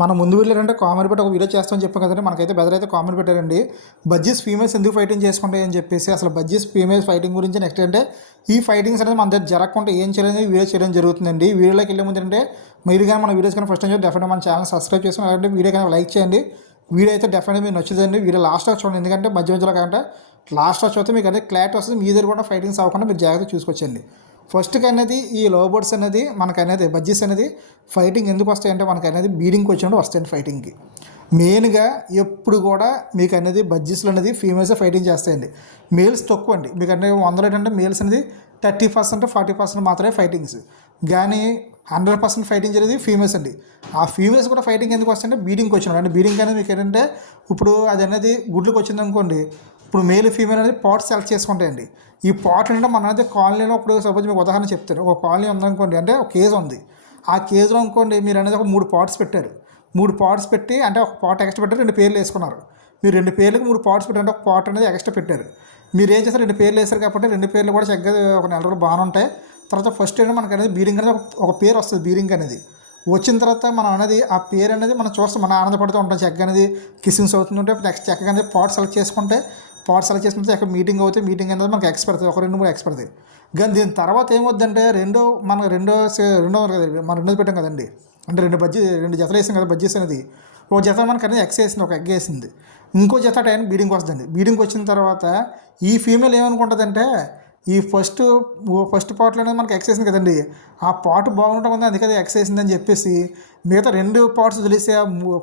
మనం ముందు వెళ్ళారంటే కామెడీ పెట్టి ఒక వీడియో చేస్తామని చెప్పాం కదండి. మనకైతే బెదర్ అయితే కామెంట్ పెట్టారండి. బజ్జీస్ ఫీమేల్స్ ఎందుకు ఫైటింగ్ చేసుకుంటాయి అని చెప్పేసి అసలు బజ్జీస్ ఫీమేల్స్ ఫైటింగ్ గురించి నెక్స్ట్ అంటే ఈ ఫైటింగ్స్ అనేది మన దగ్గర జరగకుండా ఏం చేయాలని వీడియో చేయడం జరుగుతుందండి. వీడియోలోకి వెళ్ళే ముందు అంటే మీరు కానీ మన వీడియోస్ కానీ ఫస్ట్ టైం డెఫినెట్ మన ఛానల్ సబ్స్క్రైబ్ చేసుకుని అలాగే వీడియో కానీ లైక్ చేయండి. వీడియో అయితే డెఫినెట్ మీకు నచ్చుతుందండి. వీడియో లాస్ట్లో చూడండి. ఎందుకంటే మధ్య మధ్యలో కాకుండా లాస్ట్లో చూస్తే మీకు అదే క్లారిటీ వస్తుంది. మీ దగ్గర కూడా ఫైటింగ్స్ అవ్వకుండా మీరు జాగ్రత్త చూసుకొచ్చండి ఫస్ట్కి అనేది ఈ లో బర్డ్స్ అనేది మనకు అనేది బజ్జీస్ అనేది ఫైటింగ్ ఎందుకు వస్తాయంటే మనకు అనేది బీడింగ్కి వచ్చినప్పుడు వస్తాయండి ఫైటింగ్కి. మెయిన్గా ఎప్పుడు కూడా మీకు అనేది బజ్జీస్లు అనేది ఫీమేల్స్ ఫైటింగ్ చేస్తాయండి. మేల్స్ తక్కువ అండి మీకు అంటే వందలు ఏంటంటే మేల్స్ అనేది థర్టీ పర్సెంట్ ఫార్టీ పర్సెంట్ మాత్రమే ఫైటింగ్స్. కానీ హండ్రెడ్ పర్సెంట్ ఫైటింగ్ జరిగేది ఫీమేల్స్ అండి. ఆ ఫీమేల్స్ కూడా ఫైటింగ్ ఎందుకు వస్తాయంటే బీడింగ్కి వచ్చినాడు అంటే బీడింగ్ అనేది మీకు ఏంటంటే ఇప్పుడు అది అనేది గుడ్లకు వచ్చింది అనుకోండి ఇప్పుడు మేల్ ఫీమేల్ అనేది పాట్ సెలెక్ట్ చేసుకుంటాయండి. ఈ పాట్ అంటే మన అనేది కాలనీలో ఇప్పుడు సపోజ్ మీకు ఉదాహరణ చెప్తారు ఒక కాలనీ ఉందనుకోండి అంటే ఒక కేజ్ ఉంది. ఆ కేజ్లో అనుకోండి మీరు అనేది ఒక మూడు పాట్స్ పెట్టారు. మూడు పాట్స్ పెట్టి అంటే ఒక పాట్ ఎక్స్ట్రా పెట్టారు రెండు పేర్లు వేసుకున్నారు. మీరు రెండు పేర్లకు మూడు పాట్స్ పెట్టారు అంటే ఒక పాట్ అనేది ఎక్స్ట్రా పెట్టారు. మీరు ఏం చేస్తారు రెండు పేర్లు వేస్తారు కాబట్టి రెండు పేర్లు కూడా చక్కగా ఒక నెల రోజులు బాగానే ఉంటాయి. తర్వాత ఫస్ట్ ఏంటంటే మనకి అనేది బీరింగ్ అనేది ఒక- పేరు వస్తుంది బీరింగ్ అనేది. వచ్చిన తర్వాత మనం అనేది ఆ పేరు అనేది మనం చూస్తాం మనం ఆనందపడుతూ ఉంటాం చెక్క అనేది. కిస్సింగ్స్ అవుతుంటే నెక్స్ట్ చెక్క అనేది పాట్ సెలెక్ట్ చేసుకుంటే పాట్ సెలెక్ట్ చేసుకుంటే ఎక్కడ మీటింగ్ అవుతే మీటింగ్ అనేది మనకు ఎక్స్పర్ట్ ఒక రెండు మూడు ఎక్స్పర్ట్ కానీ దీని తర్వాత ఏమవుద్దంటే రెండో మనం రెండో రెండో కదా మనం రెండోది పెట్టాం కదండి. అంటే రెండు బజ్జీ రెండు జతలు వేసాం కదా బజ్జీస్ అనేది. ఒక జత మనకి అనేది ఎక్స్ వేసింది ఒక ఎగ్ వేసింది. ఇంకో జత టైం బీడింగ్ వస్తుందండి. బీడింగ్ వచ్చిన తర్వాత ఈ ఫీమేల్ ఏమనుకుంటుందంటే ఈ ఫస్ట్ ఫస్ట్ పార్ట్లోనే అనేది మనకి ఎక్సైజ్ కదండి. ఆ పార్ట్ బాగుండటం ఉంది అందుకే ఎక్సైజ్ అని చెప్పేసి మిగతా రెండు పార్ట్స్ వదిలేసి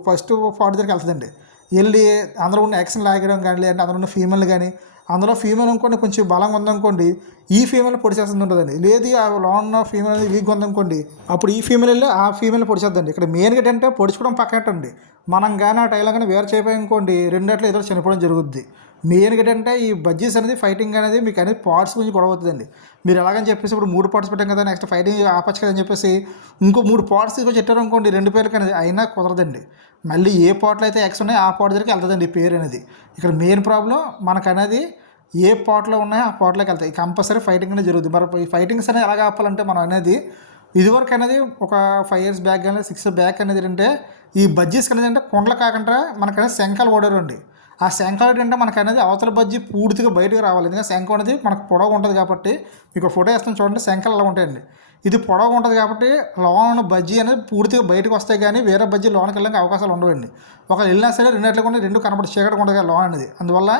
ఫస్ట్ పార్ట్ దగ్గరికి వెళ్తుందండి. వెళ్ళి అందులో ఉన్న యాక్షన్ లాగడం కానీ లేదంటే అందులో ఉన్న ఫీమేల్ కానీ అందులో ఫీమేల్ అనుకోండి కొంచెం బలంగా ఉందనుకోండి ఈ ఫీమేల్ పొడిచేస్తుంది ఉంటుందండి. లేదు ఆ లో ఉన్న ఫీమేల్ అనేది వీక్గా ఉందనుకోండి అప్పుడు ఈ ఫీమేల్ వెళ్ళి ఆ ఫీమేల్ పొడిచేద్దండి. ఇక్కడ మెయిన్గా ఏంటంటే పొడుచుకోవడం పక్కనట్టండి మనం కానీ ఆ టైంలో కానీ వేరు చేయపోయి అనుకోండి రెండట్లో ఏదో చనిపోవడం జరుగుద్ది. ఏంటంటే ఈ బజ్జీస్ అనేది ఫైటింగ్ అనేది మీకు అనేది పార్ట్స్ గురించి గొడవ అవుతుందండి. మీరు ఎలాగని చెప్పేసి ఇప్పుడు మూడు పార్ట్స్ పెట్టాం కదా నెక్స్ట్ ఫైటింగ్ ఆపచ్చు కదా అని చెప్పేసి ఇంకో మూడు పార్ట్స్ తీసుకొచ్చి చెట్టారు అనుకోండి రెండు పేర్లకి అనేది అయినా కుదరదండి. మళ్ళీ ఏ పాట్లో అయితే ఎక్స్ ఉన్నాయో ఆ పార్ట్ దగ్గరికి వెళ్తుందండి పేరు అనేది. ఇక్కడ మెయిన్ ప్రాబ్లం మనకు అనేది ఏ పాట్లో ఉన్నాయో ఆ పాట్లోకి వెళ్తాయి. కంపల్సరీ ఫైటింగ్ అనేది జరుగుతుంది మరి ఈ ఫైటింగ్స్ అనేది ఎలాగ ఆపాలంటే మనం అనేది ఇదివరకు అనేది ఒక ఫైవ్ ఇయర్స్ బ్యాక్ కానీ సిక్స్ బ్యాక్ అనేది ఏంటంటే ఈ బజ్జీస్ అనేది అంటే కొండలు కాకుండా మనకనేది శంఖాలు ఓడారు అండి ఆ శంఖాలు ఏంటంటే మనకు అనేది అవతల బజ్జీ పూర్తిగా బయటకు రావాలి. ఎందుకంటే శంఖ అనేది మనకు పొడవు ఉంటుంది కాబట్టి మీకు ఫోటో వేస్తాను చూడండి శంఖలు అలా ఉంటాయండి. ఇది పొడవు ఉంటుంది కాబట్టి లోన బజ్జీ అనేది పూర్తిగా బయటకు వస్తాయి కానీ వేరే బజ్జీ లోనకి వెళ్ళడానికి అవకాశాలు ఉండవండి. ఒకవేళ వెళ్ళినా సరే రెండట్లు రెండు కనపడి చీకటి ఉండదు కదా లోన్ అనేది. అందువల్ల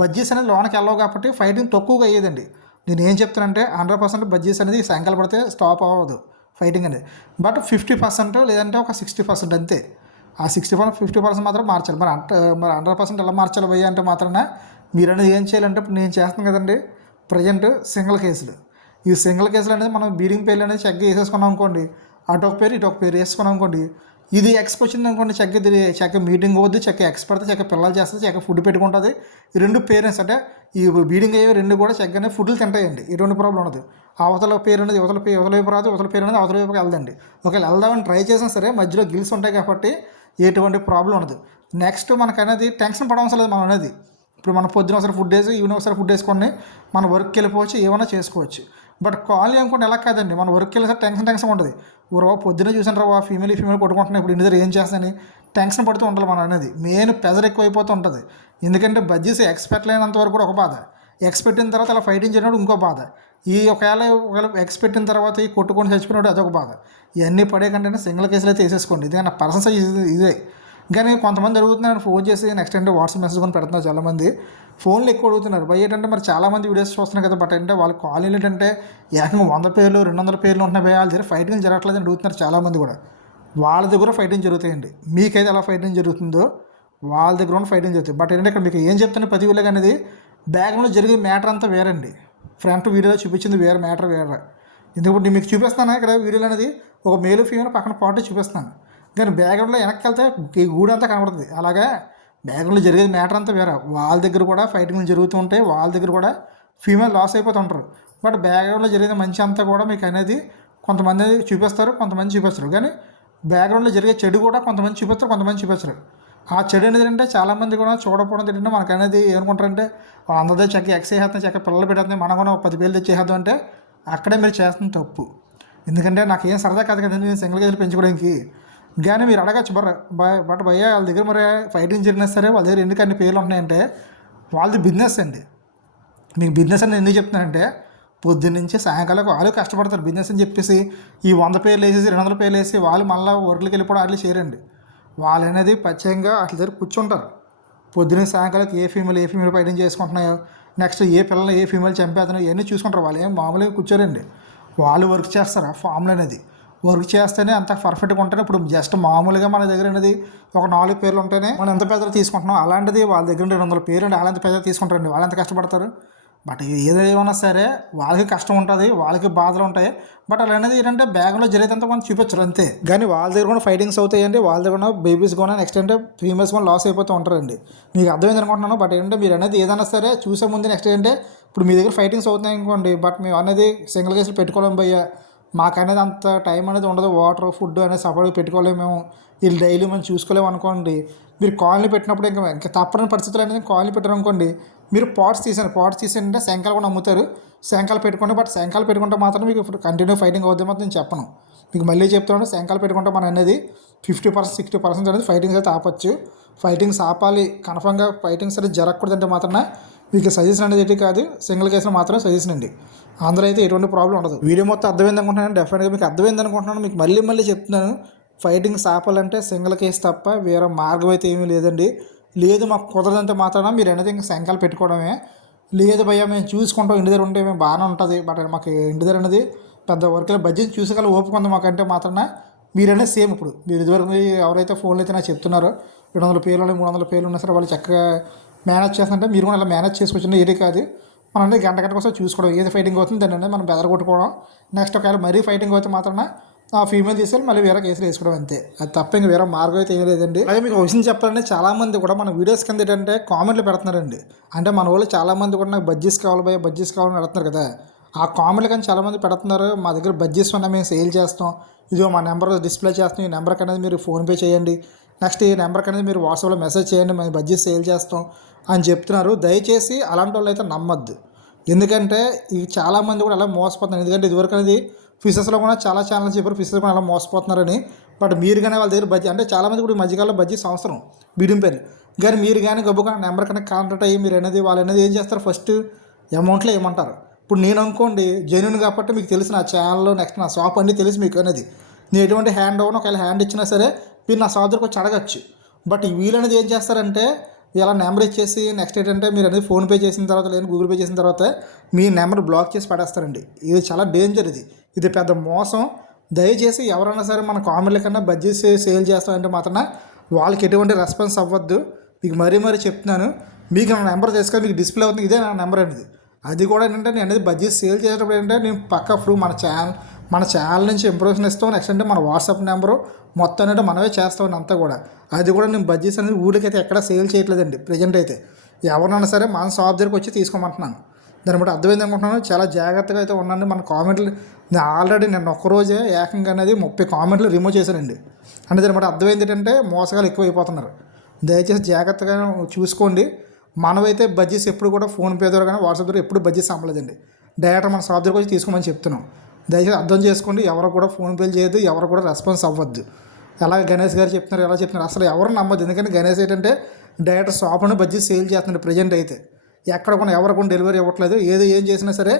బజ్జీస్ అనేది లోనకి వెళ్ళవు కాబట్టి ఫైటింగ్ తక్కువగా అయ్యేదండి. నేను ఏం చెప్తానంటే హండ్రెడ్ పర్సెంట్ బజ్జీస్ అనేది శంఖలు పడితే స్టాప్ అవ్వదు ఫైటింగ్ అనేది. బట్ ఫిఫ్టీ పర్సెంట్ లేదంటే ఒక సిక్స్టీ పర్సెంట్ అంతే. ఆ సిక్స్టీ పర్సెంట్ ఫిఫ్టీ పర్సెంట్ మాత్రం మార్చాలి. మరి అంట మరి హండ్రెడ్ పర్సెంట్ ఎలా మార్చాలి భయ్య అంటే మాత్రమే మీరు అనేది ఏం చేయాలంటే ఇప్పుడు నేను చేస్తాను కదండి ప్రజెంట్ సింగిల్ కేసులు ఈ సింగిల్ కేసులు అనేది మనం బీడింగ్ పేర్లు అనేది చెక్ వేసేసుకున్నాం అనుకోండి అటు ఒక పేరు ఇటు ఒక పేరు వేసుకున్నాం అనుకోండి ఇది ఎక్స్కి వచ్చింది అనుకోండి చెక్క ఇది చెక్క మీటింగ్ పోద్ది చెక్క ఎక్స్ చెక్క పిల్లలు చేస్తుంది చెక్క ఫుడ్ పెట్టుకుంటుంది. ఈ రెండు పేరెంట్స్ అంటే ఈ బీడింగ్ అయ్యే రెండు కూడా చెక్కనే ఫుడ్లు తింటాయండి. ఈ రెండు ప్రాబ్లం ఉండదు. అవతల పేరు అనేది అవతల పేరు అవతల వైపు రాదు అవతల పేరు అనేది అవతల వైపుకి వెళ్దండి. ఒకవేళ వెళ్దామని ట్రై చేసినా సరే మధ్యలో గిల్స్ ఉంటాయి కాబట్టి ఎటువంటి ప్రాబ్లం ఉండదు. నెక్స్ట్ మనకనేది టెన్షన్ పడవలసిన లేదు మనం అనేది ఇప్పుడు మనం పొద్దున ఒకసారి ఫుడ్ వేసి ఈవినింగ్ ఒకసారి ఫుడ్ వేసుకొని మన వర్క్కి వెళ్ళిపోవచ్చు ఏమైనా చేసుకోవచ్చు. బట్ కాలనీ అనుకుంటే ఎలా కాదండి మన వర్క్కి వెళ్ళి టెన్షన్ టెన్షన్ ఉంటుంది. ఊరో పొద్దున చూసాను రా ఫీమేల్ ఫీమేల్ కొట్టుకుంటున్నాయి ఇప్పుడు ఇంటి దగ్గర ఏం చేస్తానని టెన్షన్ పడుతూ ఉండాలి మనం అనేది మెయిన్ ప్రెజర్ ఎక్కువైపోతూ ఉంటుంది. ఎందుకంటే బడ్జెస్ ఎక్స్పెక్ట్ లేనంత వరకు కూడా ఒక బాధ. ఎక్స్ పెట్టిన తర్వాత అలా ఫైటింగ్ చేయడం ఇంకో బాధ. ఈ ఒకవేళ ఒకవేళ ఎక్స్ పెట్టిన తర్వాత ఈ కొట్టుకొని చచ్చిపోయినప్పుడు అదొక బాధ. ఇవన్నీ పడే కంటే సింగిల్ కేసులు అయితే వేసేసుకోండి ఇది నా పర్సన్స్ ఇదే కానీ కొంతమంది అడుగుతున్నారు ఫోన్ చేసి నెక్స్ట్ అంటే వాట్సాప్ మెసేజ్ కొని పెడుతున్నారు చాలామంది. ఫోన్లు ఎక్కువ అడుగుతున్నారు. బై ఏంటంటే మరి చాలామంది వీడియోస్ చూస్తున్నారు కదా బట్ అంటే వాళ్ళ కాల్ ఏంటంటే ఏకంగా వంద పేర్లు రెండు వందల పేర్లు ఉంటున్న భయ వాళ్ళ దగ్గర ఫైటింగ్ జరగట్లేదు అని అడుగుతున్నారు చాలామంది కూడా. వాళ్ళ దగ్గర ఫైటింగ్ జరుగుతాయండి. మీకైతే ఎలా ఫైటింగ్ జరుగుతుందో వాళ్ళ దగ్గర ఉన్న ఫైటింగ్ జరుగుతుంది బట్ ఏంటంటే ఇక్కడ మీకు ఏం చెప్తాను ప్రతి వీళ్ళకి అనేది బ్యాక్గ్రౌండ్లో జరిగే మ్యాటర్ అంతా వేరండి. ఫ్రంట్ వీడియోలో చూపించింది వేరే మ్యాటర్ వేరే. ఎందుకంటే నేను మీకు చూపిస్తాను ఇక్కడ వీడియోలో అనేది? ఒక మేలు ఫీమేల్ పక్కన పాటు చూపిస్తాను కానీ బ్యాక్గ్రౌండ్లో వెనక్కి వెళ్తే ఈ గూడు అంతా కనబడుతుంది. అలాగే బ్యాక్గ్రౌండ్లో జరిగేది మ్యాటర్ అంతా వేరే. వాళ్ళ దగ్గర కూడా ఫైటింగ్లు జరుగుతూ ఉంటాయి. వాళ్ళ దగ్గర కూడా ఫీమేల్ లాస్ అయిపోతుంటారు బట్ బ్యాక్గ్రౌండ్లో జరిగే మంచి అంతా కూడా మీకు అనేది కొంతమంది చూపిస్తారు కొంతమంది చూపిస్తారు. కానీ బ్యాక్గ్రౌండ్లో జరిగే చెడు కూడా కొంతమంది చూపిస్తారు కొంతమంది చూపిస్తారు. ఆ చెడు అనేది ఏంటంటే చాలామంది కూడా చూడకపోవడం ఏంటంటే మనకు అనేది ఏమనుకుంటారంటే అందరిదే చెక్క ఎక్స్ చేసేస్తాం చెక్క పిల్లలు పెట్టేస్తాం మనం కూడా ఒక పది పేర్లు తెచ్చేసేద్దాం అంటే అక్కడే మీరు చేస్తున్న తప్పు. ఎందుకంటే నాకు ఏం సరదా కాదు కదండి నేను సింగిల్ గేజ్లు పెంచుకోవడానికి. కానీ మీరు అడగచ్చు బర్ బట్ భయ్య వాళ్ళ దగ్గర మరి ఫైటింగ్ జరిగినా సరే వాళ్ళ దగ్గర ఎందుకు అన్ని పేర్లు ఉంటున్నాయంటే వాళ్ళది బిజినెస్ అండి. మీకు బిజినెస్ అని ఎందుకు చెప్తున్నానంటే పొద్దున్న నుంచి సాయంకాలం వాళ్ళు కష్టపడతారు బిజినెస్ అని చెప్పేసి ఈ వంద పేర్లు వేసేసి రెండు వందల పేర్లు వేసి వాళ్ళు మళ్ళీ వర్క్లకి వెళ్ళిపోవడం అట్లా చేయరండి. వాళ్ళనేది ప్రత్యేకంగా అట్ల దగ్గర కూర్చుంటారు. పొద్దున్న సాయంకాలం ఏ ఫీమేల్ ఏ ఫీమేల్ ఫైటింగ్ చేసుకుంటున్నాయో నెక్స్ట్ ఏ పిల్లలు ఏ ఫీమేల్ చంపేస్తున్నాయో ఇవన్నీ చూసుకుంటారు. వాళ్ళు ఏం మామూలుగా కూర్చోరండి. వాళ్ళు వర్క్ చేస్తారు ఆ ఫామ్లో అనేది? వర్క్ చేస్తేనే అంత పర్ఫెక్ట్గా ఉంటేనే ఇప్పుడు జస్ట్ మామూలుగా మన దగ్గర అనేది ఒక నాలుగు పేర్లు ఉంటేనే మనం ఎంత పెద్ద తీసుకుంటున్నాం? అలాంటిది వాళ్ళ దగ్గర రెండు వందల పేర్లు అండి వాళ్ళంత పెద్ద తీసుకుంటారండి. వాళ్ళు ఎంత కష్టపడతారు? బట్ ఏదేమైనా సరే వాళ్ళకి కష్టం ఉంటుంది వాళ్ళకి బాధలు ఉంటాయి. బట్ అలా అనేది ఏంటంటే బ్యాగ్లో జరిగేదంతా మనం చూపించరు అంతే. కానీ వాళ్ళ దగ్గర కూడా ఫైటింగ్స్ అవుతాయండి వాళ్ళ దగ్గర కూడా బేబీస్ కూడా నెక్స్ట్ అంటే ఫీమేల్స్ కూడా లాస్ అయిపోతూ ఉంటారండి. మీకు అర్థమైంది అనుకుంటున్నాను బట్ ఏంటంటే మీరు అనేది ఏదైనా సరే చూసే ముందు నెక్స్ట్ ఏంటంటే ఇప్పుడు మీ దగ్గర ఫైటింగ్స్ అవుతున్నాయి అనుకోండి బట్ మేము అనేది సింగిల్ కేసులు పెట్టుకోలేం భయ్యా. మాకు అనేది అంత టైం అనేది ఉండదు. వాటర్ ఫుడ్ అనేది సపరేట్ పెట్టుకోలేము మేము. వీళ్ళు డైలీ మనం చూసుకోలేము అనుకోండి. మీరు కాలనీ పెట్టినప్పుడు ఇంకా ఇంకా తప్పని పరిస్థితులు అనేది కాలనీ పెట్టారు అనుకోండి. మీరు పాట్స్ తీసాను పాట్స్ తీసారంటే శంకాలు కూడా అమ్ముతారు శంకాలు పెట్టుకుంటే బట్ శంకాలు పెట్టుకుంటే మాత్రం మీకు ఇప్పుడు కంటిన్యూ ఫైటింగ్ అవుతుంది మాత్రం నేను చెప్పను. మీకు మళ్ళీ చెప్తాను శంకాలు పెట్టుకుంటే మనం అనేది ఫిఫ్టీ పర్సెంట్ సిక్స్టీ పర్సెంట్ అనేది ఫైటింగ్స్ అయితే ఆపచ్చు. ఫైటింగ్స్ ఆపాలి. కన్ఫర్మ్గా ఫైటింగ్స్ అనేది జరగకూడదంటే మాత్రమే మీకు సజెషన్ అనేది కాదు సింగిల్ కేసులో మాత్రం సజెషన్ అండి. ఆంధ్ర అయితే ఎటువంటి ప్రాబ్లం ఉండదు. వీడియో మొత్తం అర్థమైంది అనుకుంటున్నాను డెఫినెట్గా మీకు అర్థమైంది అనుకుంటున్నాను మీకు మళ్ళీ మళ్ళీ చెప్తున్నాను. ఫైటింగ్ సాపాలంటే సింగిల్ కేసు తప్ప వేరే మార్గం అయితే ఏమీ లేదండి. లేదు మాకు కుదరదంటే మాత్రాన మీరు అనేది ఇంకా శంఖాలు పెట్టుకోవడమే. లేదు భయ్యా మేము చూసుకుంటాం ఇంటి దగ్గర ఉంటే మేము బాగానే ఉంటుంది. బట్ మాకు ఇంటి దగ్గర అనేది పెద్ద వర్క్లో బడ్జెట్ చూసగల ఓపుకుంది మాకంటే మాత్రాన మీరనే సేమ్ ఇప్పుడు. మీరు ఇదివరకు ఎవరైతే ఫోన్లు అయితే నాకు చెప్తున్నారో రెండు వందల పేర్లు మూడు వందల పేర్లు ఉన్నా సరే వాళ్ళు చక్కగా మేనేజ్ చేస్తుంటే మీరు కూడా అలా మేనేజ్ చేసుకొచ్చిన ఏది కాదు. మనం అనేది గంట గంట కోసం చూసుకోవడం. ఏది ఫైటింగ్ అవుతుంది దాన్ని మనం బెదర కొట్టుకోవడం. నెక్స్ట్ ఒకవేళ మరీ ఫైటింగ్ అయితే మాత్రమే ఆ ఫీమేల్ తీసుకెళ్ళి మళ్ళీ వేరే కేసులు వేసుకోవడం అంతే. అది తప్ప ఇంక వేరే మార్గం అయితే ఏం లేదండి. అలాగే మీకు విషయం చెప్పాలంటే చాలామంది కూడా మన వీడియోస్ కింద ఏంటంటే కామెంట్లు పెడుతున్నారండి. అంటే మన వాళ్ళు చాలామంది కూడా నాకు బజ్జీస్ కావాలి భయ బజ్జీస్ కావాలని పెడుతున్నారు కదా. ఆ కామెంట్లు కానీ చాలామంది పెడుతున్నారు. మా దగ్గర బడ్జెస్ ఉన్నా మేము సేల్ చేస్తాం. ఇదిగో మా నెంబర్ డిస్ప్లే చేస్తాం. ఈ నెంబర్కి అనేది మీరు ఫోన్పే చేయండి. నెక్స్ట్ ఈ నెంబర్కి అనేది మీరు వాట్సాప్లో మెసేజ్ చేయండి మేము బడ్జెట్ సేల్ చేస్తాం అని చెప్తున్నారు. దయచేసి అలాంటి వాళ్ళు అయితే నమ్మద్దు. ఎందుకంటే ఈ చాలామంది కూడా అలా మోసపోతున్నారు. ఎందుకంటే ఇదివరకు అనేది ఫిషెస్లో కూడా చాలా ఛానల్స్ చెప్పారు ఫిషెస్ కూడా అలా మోసపోతున్నారని. బట్ మీరు కానీ వాళ్ళ దగ్గర బజ్జీ అంటే చాలామంది కూడా ఈ మధ్యకాలంలో బజ్జీ సంవత్సరం బిడింపేరు కానీ మీరు కానీ గబ్బుగా నెంబర్ కన్నా కాంటాక్ట్ అయ్యి మీరు అనేది వాళ్ళు అనేది ఏం చేస్తారు? ఫస్ట్ అమౌంట్లో ఏమంటారు? ఇప్పుడు నేను అనుకోండి జెన్యున్ కాబట్టి మీకు తెలిసిన నా నెక్స్ట్ నా షాప్ అన్నీ తెలుసు మీకు అనేది. నేను ఎటువంటి హ్యాండ్ ఓవర్ ఒకవేళ హ్యాండ్ ఇచ్చినా సరే మీరు నా షాప్ వచ్చి అడగచ్చు. బట్ వీళ్ళనేది ఏం చేస్తారంటే ఇలా నెంబర్ ఇచ్చేసి నెక్స్ట్ ఏంటంటే మీరు అనేది ఫోన్పే చేసిన తర్వాత లేదా గూగుల్ పే చేసిన తర్వాత మీ నెంబర్ బ్లాక్ చేసి పడేస్తారండి. ఇది చాలా డేంజర్ ఇది. ఇది పెద్ద మోసం. దయచేసి ఎవరైనా సరే మన కామెంట్ల కన్నా బడ్జెట్ సేల్ చేస్తామంటే మాత్రం వాళ్ళకి ఎటువంటి రెస్పాన్స్ అవ్వద్దు. మీకు మరీ మరీ చెప్తున్నాను. మీకు నా నెంబర్ తీసుకొని మీకు డిస్ప్లే అవుతుంది. ఇదే నా నెంబర్ అనేది. అది కూడా ఏంటంటే నేను అనేది బడ్జెట్ సేల్ చేసేటప్పుడు ఏంటంటే నేను పక్క ఫ్రూ మన ఛానల్ మన ఛానల్ నుంచి ఇంప్రెషన్ ఇస్తాం. నెక్స్ట్ అంటే మన వాట్సాప్ నెంబరు మొత్తం అంటే మనమే చేస్తాం అంతా కూడా. అది కూడా నేను బడ్జెట్స్ అనేది ఊరికైతే ఎక్కడ సేల్ చేయట్లేదండి ప్రజెంట్ అయితే. ఎవరినైనా సరే మన షాప్ దగ్గరికి వచ్చి తీసుకోమంటున్నాను. దాన్ని బట్టి అర్థమైంది అనుకుంటున్నాను. చాలా జాగ్రత్తగా అయితే ఉన్నాను మన కామెంట్లు నేను ఆల్రెడీ నేను ఒక్కరోజే ఏకంగా అనేది ముప్పై కామెంట్లు రిమూవ్ చేశానండి. అంటే దాన్ని బట్టి అర్థమైంది ఏంటంటే మోసగాలు ఎక్కువైపోతున్నారు. దయచేసి జాగ్రత్తగా చూసుకోండి. మనమైతే బడ్జెట్స్ ఎప్పుడు కూడా ఫోన్పే ద్వారా కానీ వాట్సాప్ ద్వారా ఎప్పుడు బడ్జెట్స్ అమ్మలేదండి. డైరెక్ట్ మన షాప్ దగ్గరకు వచ్చి తీసుకోమని చెప్తున్నాం. దయచేసి అర్థం చేసుకోండి ఎవరు కూడా ఫోన్పేలు చేయదు ఎవరు కూడా రెస్పాన్స్ అవ్వద్దు. ఎలా గణేష్ గారు చెప్తున్నారు ఎలా చెప్తున్నారు అసలు ఎవరు నమ్మద్దు. ఎందుకంటే గణేష్ ఏంటంటే డైరెక్ట్ షాప్ను బడ్జెట్ సేల్ చేస్తున్నాడు ప్రజెంట్ అయితే. ఎక్కడ కూడా ఎవరు కూడా డెలివరీ ఇవ్వట్లేదు. ఏదో ఏం చేసినా సరే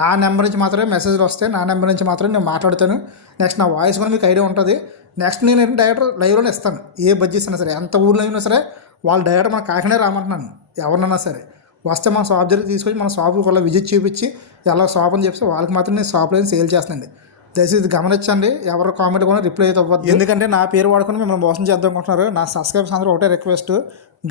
నా నెంబర్ నుంచి మాత్రమే మెసేజ్లు వస్తాయి నా నెంబర్ నుంచి మాత్రమే నేను మాట్లాడతాను. నెక్స్ట్ నా వాయిస్ కూడా మీకు ఐడియా ఉంటుంది. నెక్స్ట్ నేను డైరెక్ట్ లైవ్లోనే ఇస్తాను. ఏ బజ్జీస్ అయినా సరే ఎంత ఊళ్ళో అయినా సరే వాళ్ళు డైరెక్ట్ మన కాకినాడ రామంటున్నాను ఎవరినైనా సరే. వస్తే మన షాప్ దగ్గర తీసుకొచ్చి మన షాప్ వాళ్ళ విజిట్ చూపించి ఎలా షాప్ అని చెప్పి వాళ్ళకి మాత్రం నేను షాప్లో సేల్ చేస్తానండి. దయచేసి ఇది గమనించండి. ఎవరు కామెంట్ కూడా రిప్లై అయితే అవ్వద్దు. ఎందుకంటే నా పేరు వాడుకొని మిమ్మల్ని మోసం చేద్దాం అనుకుంటున్నారు. నా సబ్స్క్రైబర్స్ అందరూ ఒకటే రిక్వెస్ట్.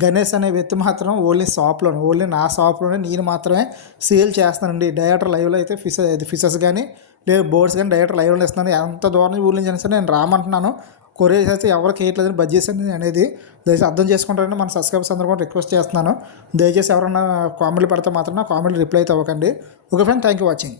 గణేష్ అనే వ్యక్తి మాత్రం ఓన్లీ షాప్లోనే ఓన్లీ నా షాప్లోనే నేను మాత్రమే సేల్ చేస్తానండి. డైరెక్టర్ లైవ్లో అయితే ఫిషెస్ ఫిషెస్ కానీ లేదు బోర్డ్స్ కానీ డైరెక్టర్ లైవ్లో ఇస్తున్నాను. ఎంత దూరం ఊళ్ళో నుంచి అయినా సరే నేను రామంటున్నాను. కొరియర్స్ అయితే ఎవరికి వేయట్లేదని బడ్జెట్స్ అనేది దయచేసి అర్థం చేసుకుంటారని మన సబ్స్క్రైబర్స్ అందరూ కూడా రిక్వెస్ట్ చేస్తున్నాను. దయచేసి ఎవరైనా కామెంట్లు పెడితే మాత్రం నా కామెంట్లు రిప్లై అయితే అవ్వకండి. Okay friend thank you watching